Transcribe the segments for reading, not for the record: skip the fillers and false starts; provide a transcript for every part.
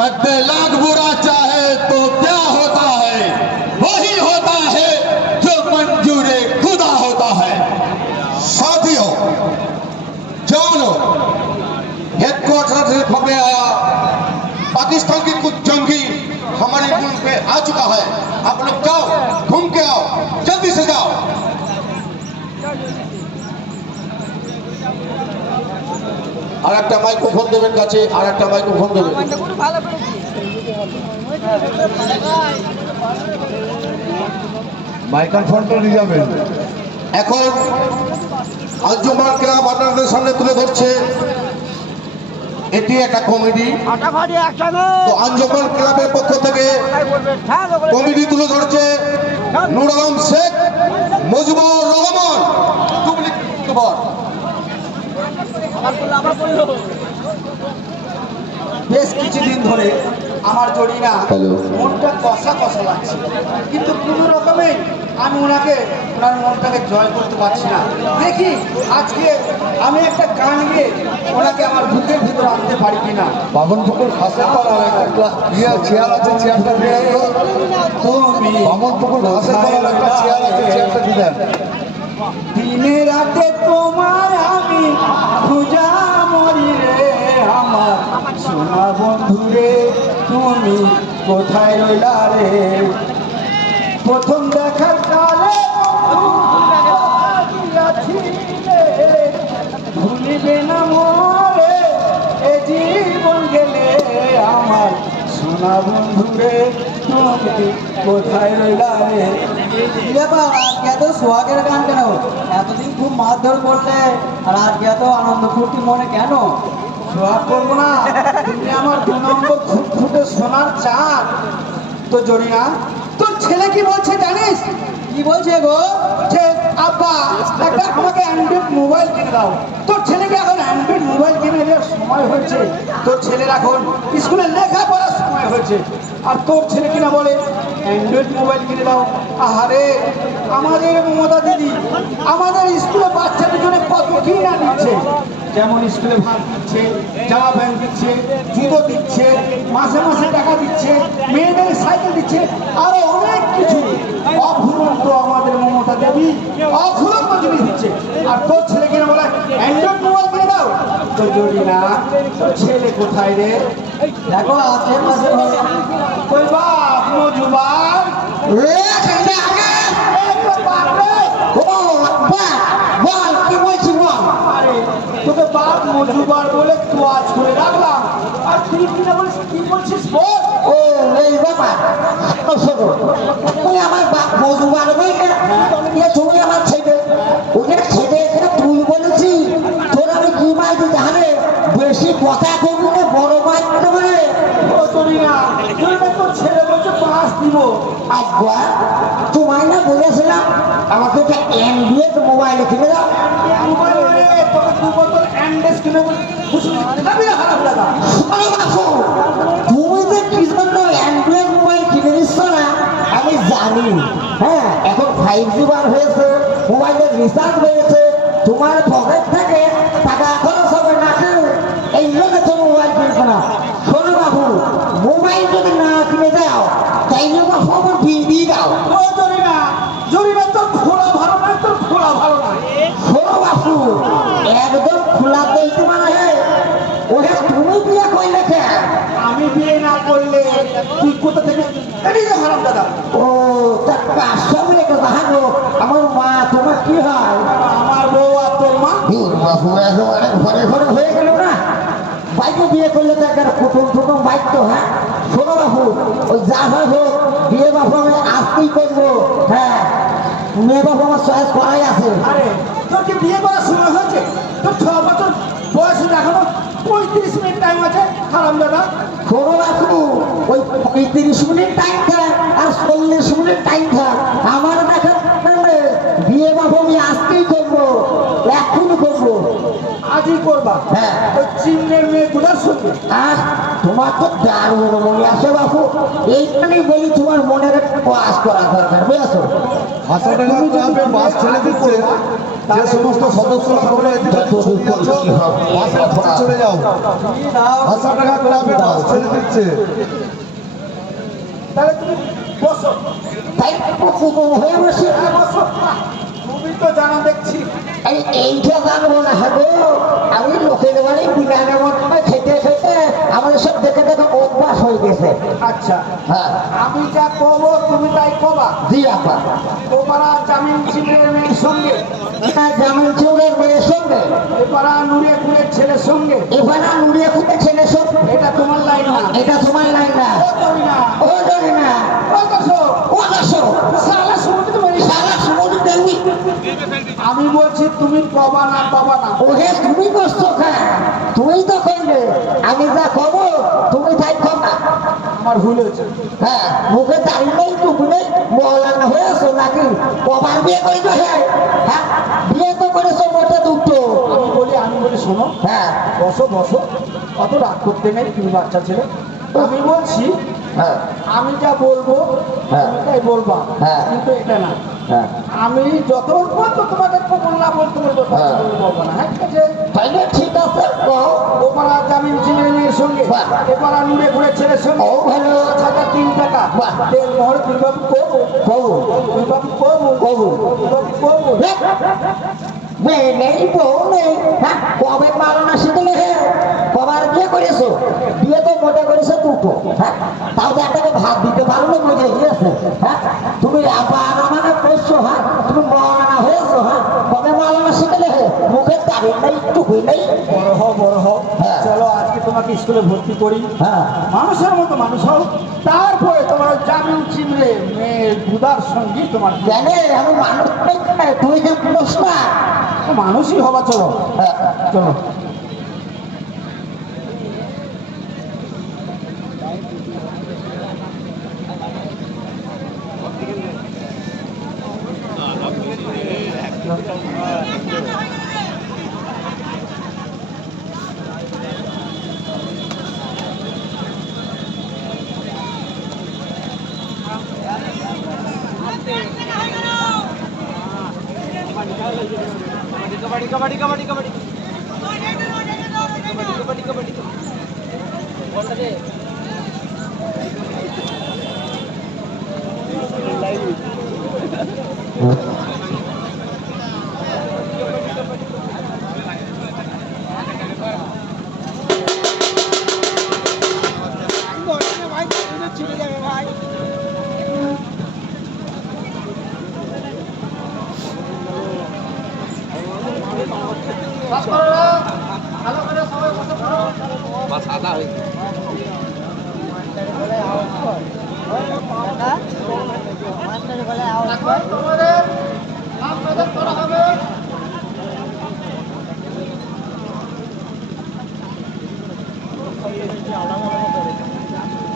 मध्य लाख बुरा चाहे तो क्या होता है, वही होता है जो मंजूरे खुदा होता है। साथियों, जानो हेडक्वार्टर से खबरें आया, पाकिस्तान के कुछ जंगी हमारे मुल्क पे आ चुका है। आप लोग जाओ, घूम के आओ, जल्दी से जाओ। আর একটা মাইক্রোফোন দেবেন কাছে, আর একটা মাইক্রোফোন দেবেন। মাইক্রোফোনটা নিয়ে যাবেন। এখন আঞ্জুমান ক্লাব আপনাদের সামনে তুলে ধরছে, এটি একটা কমেডি। তো আঞ্জুমান ক্লাবের পক্ষ থেকে কমেডি তুলে ধরছে নূর আলম শেখ, মুজিবুর রহমান। বেশ কিছুদিন ধরে আমার জরিনা মনটা কষা কষা লাগছে, কিন্তু কোনো রকমে আমি ওনার মনটাকে জয় করতে পারছি না। দেখি আজকে আমি একটা গান গিয়ে ওনাকে আমার বুকের ভিতরে আনতে পারি কিনা। বামন পুকুর ঘাসের তলায় একটা চেয়ার আছে, চেয়ারটা দিয়ে তুমি বামন পুকুর ঘাসের তলায় একটা চেয়ার আছে, চেয়ারটা দিয়ে দেন। দিনে রাতে তোমার আমি খুঁজা মরি রে, আমার সোনা বন্ধু রে তুমি কোথায় রইলা রে। প্রথম দেখার কালে ভুলিবে না মরে এ জীবন গেলে, আমার সোনা বন্ধু রে তুমি কোথায় রইলা রে। ব্যাপার আজকে এত সোহাগের গান কেন? এতদিন খুব মারধর করলে, আর আজকে এত আনন্দ ফুর্তি মনে কেন? সোহাগ করবো না, তুমি আমার 2 নম্বর ফুটে সোনার চাঁদ। তো জরিনা, তোর ছেলে কি বলছে জানিস? কি বলছে গো? আব্বা একটা আমাকে অ্যান্ড্রয়েড মোবাইল কিনে দাও। তোর ছেলেকে এখন অ্যান্ড্রয়েড মোবাইল কিনে দেওয়ার সময় হয়েছে, তোর ছেলের এখন স্কুলে লেখাপড়ার সময় হয়েছে, আর তোর ছেলে কিনা বলে অ্যান্ড্রয়েড মোবাইল কিনে দাও। আহারে, আমাদের মমতা দিদি আমাদের স্কুলে বাচ্চাদের জন্য কত কি না দিচ্ছে, যেমন স্কুলে ভাত দিচ্ছে, জামা প্যান্ট দিচ্ছে, জুতো দিচ্ছে, মাসে মাসে টাকা দিচ্ছে, মেয়েদের সাইকেল দিচ্ছে, আরো অনেক কিছু অফুরন্ত আমাদের মমতা দেবী অফুরন্ত জিনিস দিচ্ছে। আর তোর ছেলে কিনা বলে অ্যান্ড্রয়েড মোবাইল কিনে দাও। তো যদি না, তোর ছেলে কোথায় রে? দেখো আছে মাসে ওই বাপ মজুবার তোকে বাপ মজুবার বলে তোয়াজ করে রাখলাম, আর তুই কিনা বলিস কি বলছিস বল? ও এই ব্যাপার আমার বাপ মজুবার তুমি আমার ছেলে, ওকে ছেলে এখানে তুই বলেছি, তোর আমি কি মাই দিতে হবে? বেশি কথা করবি না, বড় মাই দিতে পারে। ও তোরি না, তোর ছেলে বলছে 5 দিব। আজ্ঞা, তোমায় না বলেছিলাম আমাকে একটা অ্যান্ড্রয়েড মোবাইল কিনে দাও। মোবাইল তোকে 2 বোতল অ্যান্ডেস কিনে যাবি না খারাপ লাগা। তুমি যে কি জন্য অ্যান্ড্রয়েড মোবাইল কিনে দিচ্ছ না আমি জানি। হ্যাঁ, এখন 5G বার হয়েছে, মোবাইলের রিচার্জ হয়েছে, তোমার পকেট থেকে টাকা খরচ হবে না, এই জন্য তুমি মোবাইল কিনছো না। শোনো বাবু, মোবাইল যদি না কিনে দাও তাইলে বাবু আমার বিল দিয়ে দাও। ও জরিনা, জরিনা তোর খোলা ভালো না, তোর খোলা ভালো না। শোনো বাবু, একদম খোলা দিতে মানে ওটা তুমি বিয়ে করলে কে? আমি বিয়ে না করলে তুই কোথা থেকে এই যে হারাম দাদা? ও তার কাশাবে একটা জাহানো, আমার মা তোমার কি হয়? আমার বউ আর তোর মা বাবু একেবারে ঘরে ঘরে হয়ে গেল না। বাইকে বিয়ে করলে তো একটা কুটুম টুটুম বাইক তো। হ্যাঁ শোনো বাবু, ওই যা হয় হোক, বিয়ে বাবু আমি আসতেই করবো। হ্যাঁ, মেয়ে বাবু আমার চয়েস করাই আছে। আরে তোর কি বিয়ে করার সময় হয়েছে? তোর 6 বছর বয়স এখনো 35 মিনিট টাইম আছে হারাম দাদা। শোনো বাবু, ওই 35 মিনিট টাইম থাক আর 40 মিনিট টাইম থাক, আমার দেখা বিয়ে বিয়ে বাবু আমি আজকেই করবো, এখনই করবো। আজই করবা? হ্যাঁ। ওই চিমনের মেয়ে গুলার সঙ্গে? আহ, তোমার তো দারুণ মনে আছে বাবু, এইখানেই বলি তোমার মনের কাজ করা দরকার, বুঝেছো? 500 টাকা ক্লাবে বাস ছেড়ে দিচ্ছে, যে সমস্ত সদস্যরা তোমরা এদিকে ছবি আছো বাসের কাছে চলে যাও। 500 টাকা ক্লাবে বাস ছেড়ে দিচ্ছে। তাহলে তুমি বসো। তাই হয়ে বসে হ্যাঁ, বসো। তুমি তো জানো দেখছি। এইটা জানবো না গো, আমি লোকের বাড়ি বিনানের মতো খেতে খেতে আমাদের সব দেখে দেখে অভ্যাস হয়ে গেছে। আচ্ছা, হ্যাঁ, আমি যা কব তুমি তাই কবা। জি আপা। ওপারা জামিন চিমনের মেয়ের সঙ্গে, জামিন চৌড়ের মেয়ের সঙ্গে, এপারা নুরে কুড়ের ছেলের সঙ্গে, এবার নুড়িয়ে খুঁটে ছেলের সঙ্গে, এটা তোমার লাইন না। এটা তোমার লাইন না। ও করি না। ও জানি না, ও দোষো। ও আসো সারা সমুদ্র মেরে সারা সমুদ্র দেখবি। আমি বলছি তুমি কবা না কবা না। ওহে তুমি কষ্ট খা, তুমি তো করবে, আমি যা কব তুমি তাই কবা। আমার ভুল হয়েছে। হ্যাঁ, মুখে দাঁড়িয়ে নেই, টুকু নেই, মহলানা হয়েছো নাকি? কবার বিয়ে করে তো হ্যাঁ, হ্যাঁ বিয়ে তো করেছো মোটে দুটো। আমি বলি শোনো, হ্যাঁ, বসো বসো, অত রাগ করতে নেই, তুমি বাচ্চা ছেলে। আমি বলছি হ্যাঁ, আমি যা বলবো হ্যাঁ। তুমি তাই বলবা, হ্যাঁ। কিন্তু এটা না। হ্যাঁ, আমি যত পর্যন্ত তোমাকে খবর না বলতে বলবো হ্যাঁ। বলবো না। হ্যাঁ, ঠিক আছে। তাইলে ঠিক আছে, কও। ওপারা জামিন চিনের মেয়ের সঙ্গে, বাহ। এপারা নুরে ঘুরে ছেলের সঙ্গে, ও ভালো। 5,003 টাকা বাহ। তেল মোহর দুর্বাবু কবু, কও। দুর্বাবু কবু, কবু। দুর্বাবু কবু। মেয়ে নেই, বউ নেই, হ্যাঁ, কবে পালনা শিখলে হে? কবার বিয়ে করেছো? বিয়ে তো মোটে করেছো দুটো, হ্যাঁ, তাও তো একটাকে ভাত দিতে পারো না, মজে গিয়েছে। হ্যাঁ, তুমি আবার মানে করছো, হ্যাঁ, তুমি মহানা হয়েছো, হ্যাঁ, কবে পালনা শিখলে হে? মুখের দাঁড়িয়ে নেই, টুকুই নেই। বড় হও, বড় হও। হ্যাঁ। চলো আজকে তোমাকে স্কুলে ভর্তি করি, হ্যাঁ, মানুষের মতো মানুষ হও। তারপরে তোমার ওই জামিন চিনলে মেয়ের বুদার সঙ্গী তোমার বিয়ে। জানে আমি মানুষ নই, তুমি যে পুরুষ না। মানুষই হবা। চলো হ্যাঁ, চলো।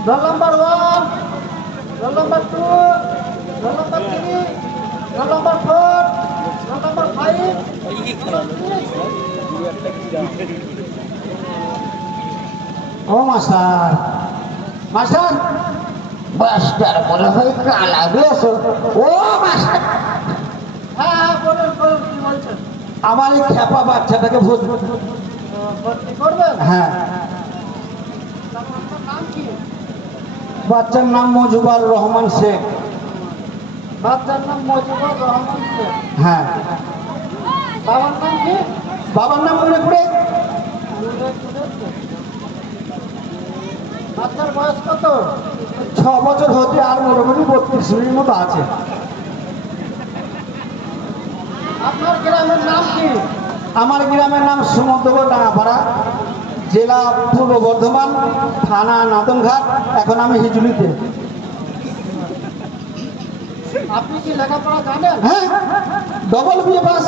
Roll number 1, roll number 2, roll number 3, roll number 4, roll number 5, roll number 6. ও মাস্টার, মাস্টার, মাস্টার মনে হয় কালা দিয়েছো। ও মাস্টার, হ্যাঁ বলুন বলুন, কি বলছেন? আমার এই খেপা বাচ্চাটাকে ভর্তি করবেন? হ্যাঁ। বাচ্চার নাম মজিবুর রহমান শেখ। বাচ্চার নাম মজিবুর রহমান শেখ। হ্যাঁ। বাবার নাম কি? বাবার নাম মনে পড়ে? বাচ্চার বয়স কত? 6 বছর হতে আর মোটামুটি 32 মিনিট মতো আছে। আপনার গ্রামের নাম কি? আমার গ্রামের নাম সমুদ্রগড় ডাঙ্গাপাড়া, জেলা পূর্ব বর্ধমান, থানা নাদনঘাট। এখন আমি হিজুলিতে। আপনি কি লেখাপড়া জানেন? হ্যাঁ, double BA pass.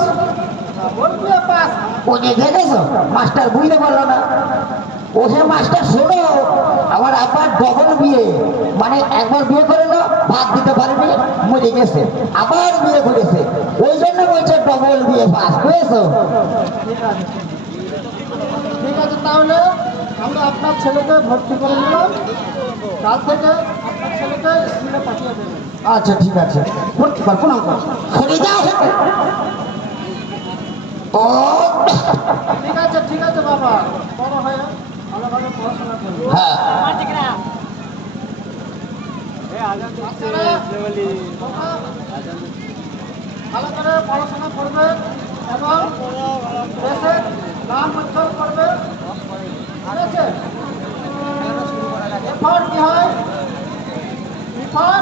Double BA pass? ও যে দেখেছো মাস্টার বুঝতে পারলো না। ওহে মাস্টার শোনো, আমার আব্বার ডবল বিয়ে, মানে একবার বিয়ে করে না ভাত দিতে পারেনি, মরে গেছে, আবার বিয়ে করেছে, ওই জন্য বলছে ডবল বিয়ে পাস, বুঝেছো? ঠিক আছে, তাহলে আমরা আপনার ছেলেকে ভর্তি করে নিলাম, কাল থেকে আপনার ছেলেকে স্কুলে পাঠিয়ে দেবেন। আচ্ছা ঠিক আছে, ভর্তি কর, প্রণাম কর, শুনে যাও। ও ঠিক আছে বাবা, বড় হয়ে ভালোভাবে পড়াশোনা করবে। হ্যাঁ, ভালো করে পড়াশোনা করবে এবং দেশের নাম উজ্জ্বল করবে, ঠিক আছে? এরপর কি হয়? এরপর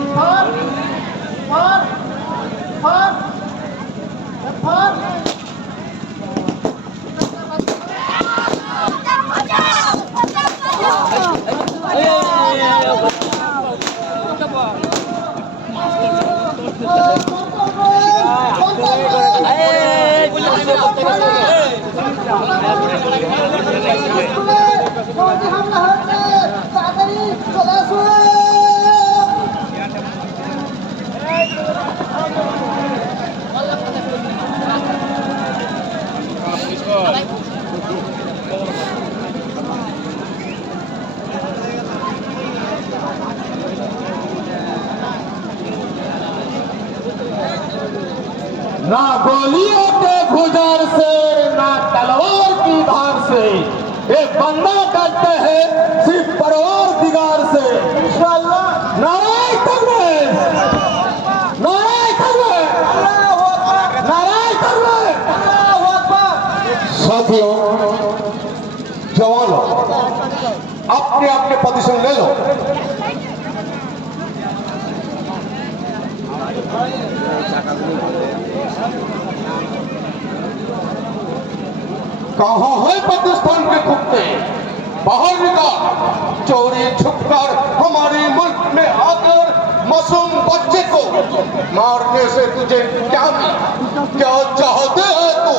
এরপর এরপর এরপর এরপর হামলা হচ্ছে, তাড়াতাড়ি চলে আসুন। ना गोलियों के गुजर से ना तलवार की धार से, एक बंदा करते हैं सिर्फ परवरदिगार से। इंशाअल्लाह। नारे तकबीर, नारे तकबीर, नारे तकबीर। साथियों, जवानों, अपने अपने पोजीशन ले लो। कहाँ है पाकिस्तान के कुत्ते? बाहर निकाल। चोरी छुपकर हमारे मुल्क में आकर मासूम बच्चे को मारने से तुझे क्या चाहते हैं तू?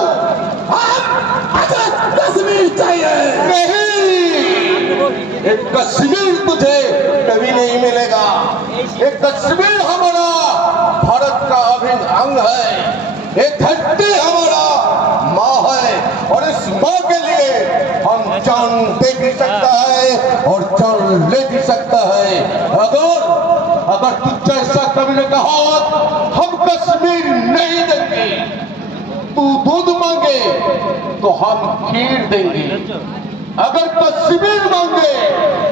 कश्मीर चाहिए। नहीं, एक कश्मीर तुझे कभी नहीं मिलेगा। एक कश्मीर हमारा भारत का अभिन्न अंग है। एक धरती हमारा माँ है और इस माँ के लिए हम जान दे भी सकता है और जान ले भी सकता है। अगर तू जैसा कभी ने कहा हम कश्मीर नहीं देंगे, तू दूध मांगे तो हम खीर देंगे, अगर कश्मीर मांगे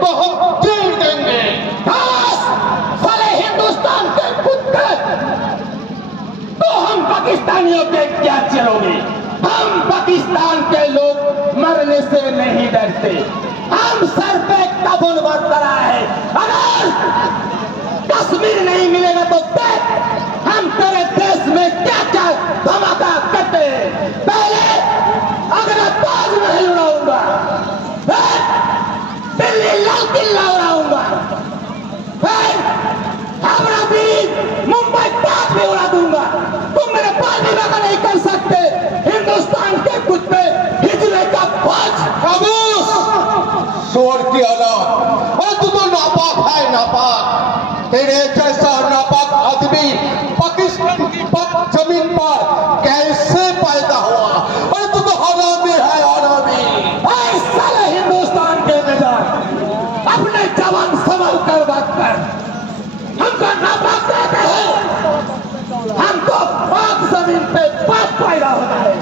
तो हम चीर देंगे। साले हिंदुस्तान के कुत्ते, तो हम पाकिस्तानियों के क्या चलोगे? हम पाकिस्तान के लोग मरने से नहीं डरते, हम सर पे कफन बरतरा है। अगर कश्मीर नहीं मिलेगा तो देख हम तेरे देश में क्या क्या धमाका करते हैं। पहले अगर ताजमहल उड़ाऊंगा, फिर दिल्ली लाल किला उड़ाऊंगा, फिर हावड़ा ब्रिज, मुंबई ताज भी उड़ा दूंगा। तुम मेरे पास भी लगा नहीं कर सकते। हिंदुस्तान के कुत्ते हिजरे का बोझ। खामोश, शोर की औलाद, और तू तो नापाक है, नापाक। तेरे जैसा नापाक आदमी पाकिस्तान जमीन पर कैसे पैदा हुआ? और तू तो हरामी है, हरामी। ऐ साले हिंदुस्तान के निजाम, अपने जवान संभल कर बात कर। हमको नापाक कहते हैं, हमको पाक जमीन पे पाक पैदा होता है।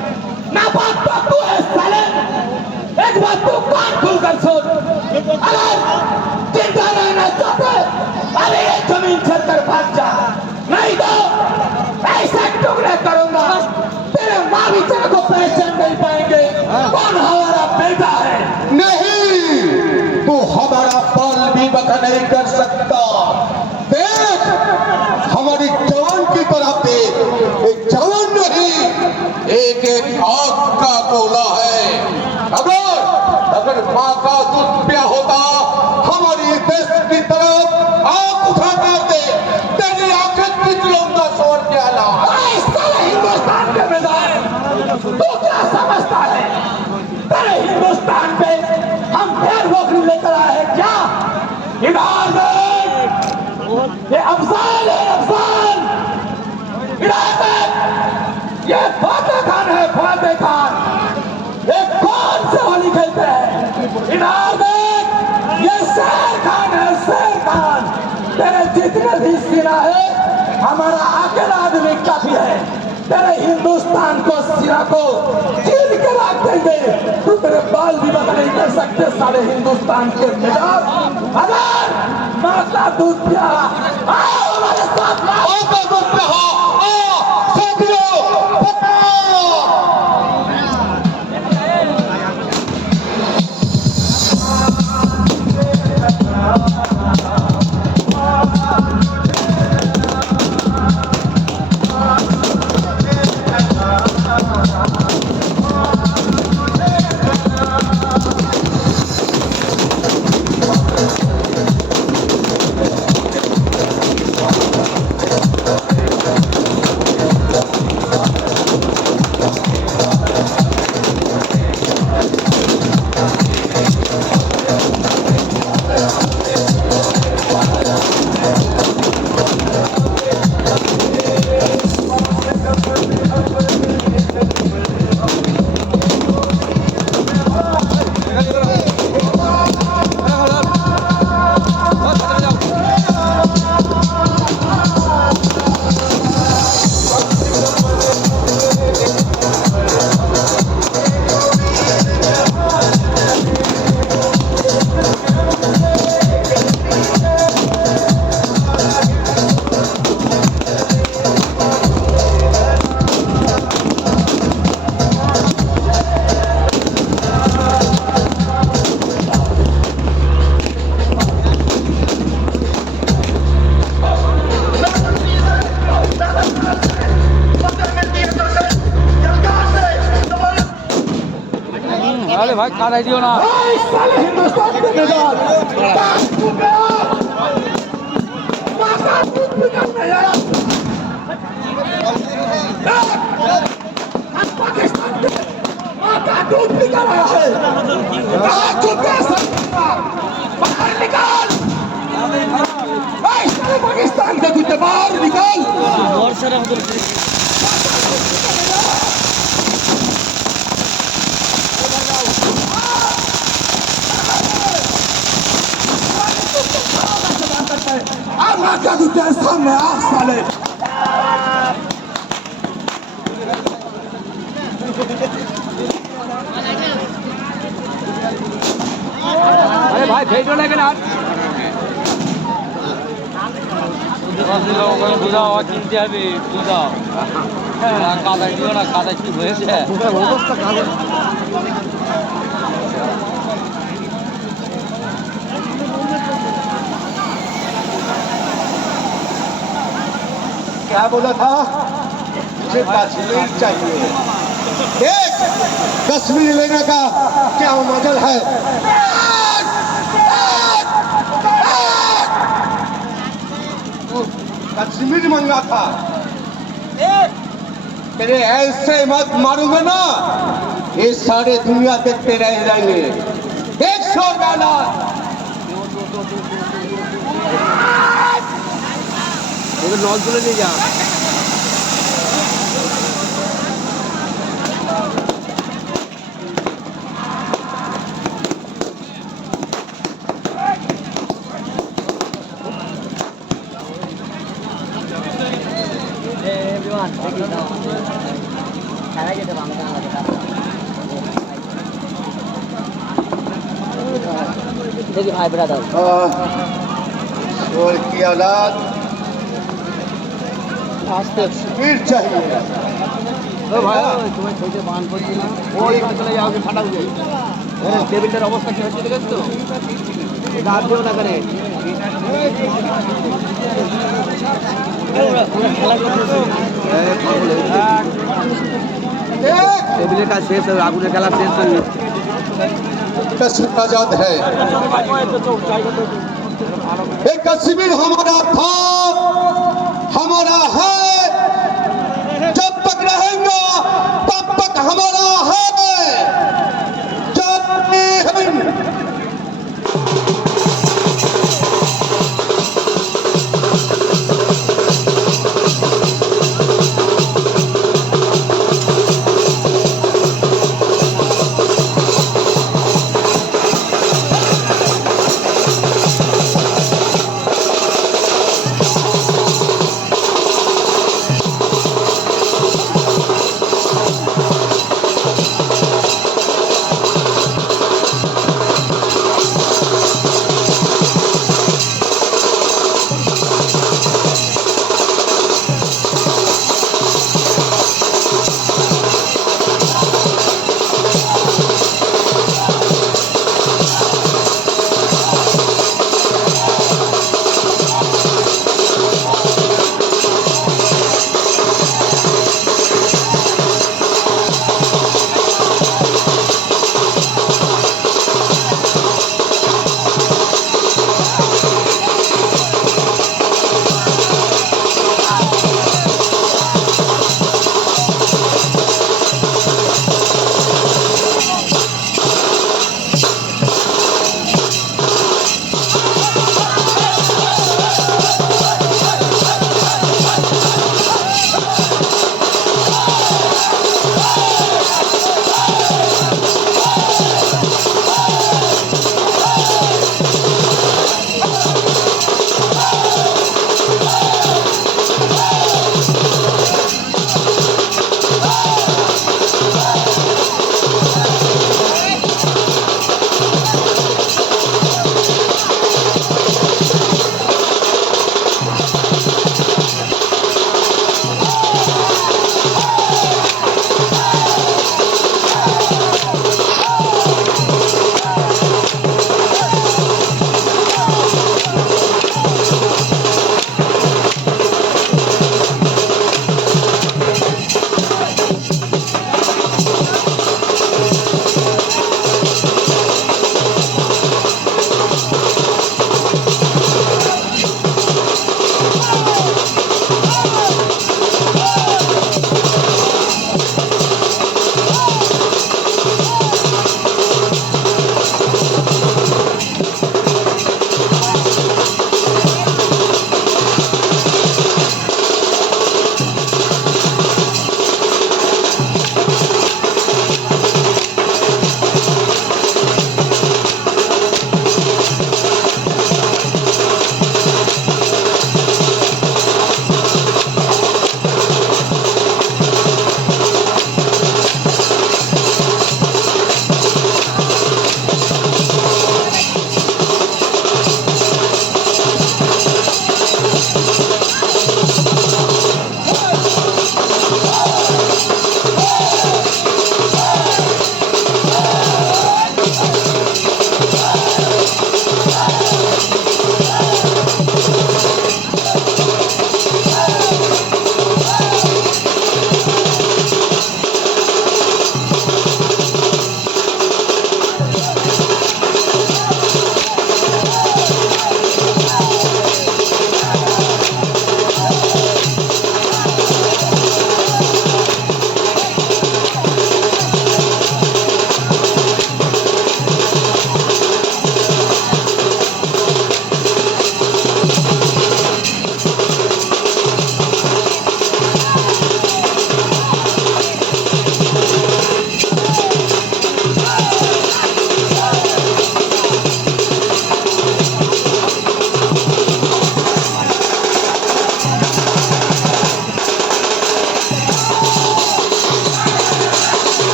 नापाक तो तू है साले। एक बात तू कान खोलकर सुन, अगर जिंदा रहना चाहते अरे ये जमीन छोड़कर भाग जा, नहीं तो ऐसा टुकड़े करूंगा तेरे माँ भी तेरे को पहचान नहीं पाएंगे कौन हमारा बेटा है। नहीं, तू हमारा पाल भी बका नहीं कर सकता। देख, हमारी जवान की तरफ देख, एक जवान नहीं, एक एक आग का गोला है। अगर माँ का दूध पिया होता हमारी देश की तरफ आग उठा कर दे, तेरी आंखें पिछलूंगा शोर के अलावा। हिंदुस्तान के मैदान तू क्या समझता है? तेरे हिंदुस्तान पे दुश्मन लेकर आए हैं क्या? इधर देख, ये अफसान है, अफसान। इधर देख, ये फाते खान है, फाते खान। ये कौन से होली खेलते हैं? इधर देख, ये शेर खान है, शेर खान। तेरे जितने भी सिरा है, हमारा अकेला आदमी काफी है। तेरे हिंदुस्तान को सिरा को चीर के रख देंगे। तू तेरे बाल भी बता नहीं कर सकते सारे हिंदुस्तान के मिजाज। अगर माँ का दूध प्यारा, आओ हमारे साथ, माँ का दूध पिया, आओ साथियों, पकड़ो। अरे भाई खाना दियो ना। आओ इस साले हिंदुस्तान के मिजाज। माँ का दूध पीना नहीं आया। पाकिस्तान के माँ का दूध पीकर आया है। कहाँ चुके बाहर निकाल। साले पाकिस्तान के कुत्ते बाहर निकाल। माँ का दूध सामने आ साले। अरे भाई भेजो लेकिन आज বুঝাও কিনতে হবে বুঝাও কাদায় দিও না কাদায় কি হয়েছে क्या बोला था? मुझे कश्मीर चाहिए। देख कश्मीर लेने का क्या मजल है। कश्मीर मंगा था। तेरे ऐसे मत मारूंगा ना, ये सारे दुनिया देखते रह जाएंगे। एक शोर डाला। नॉल तुले नहीं जा। देखिए भाई ब्रदर शोर की औलाद कश्मीर चाहिए। তোমার ছোট বান করছি না ওই চলে যাও কি ফাটা উঠে টেবিলটার অবস্থা কি হচ্ছে দেখেছো দাঁত দিও না করে টেবিলের কাজ শেষ হবে আগুনের খেলা শেষ হয়ে कश्मीर आजाद है। ये कश्मीर हमारा था।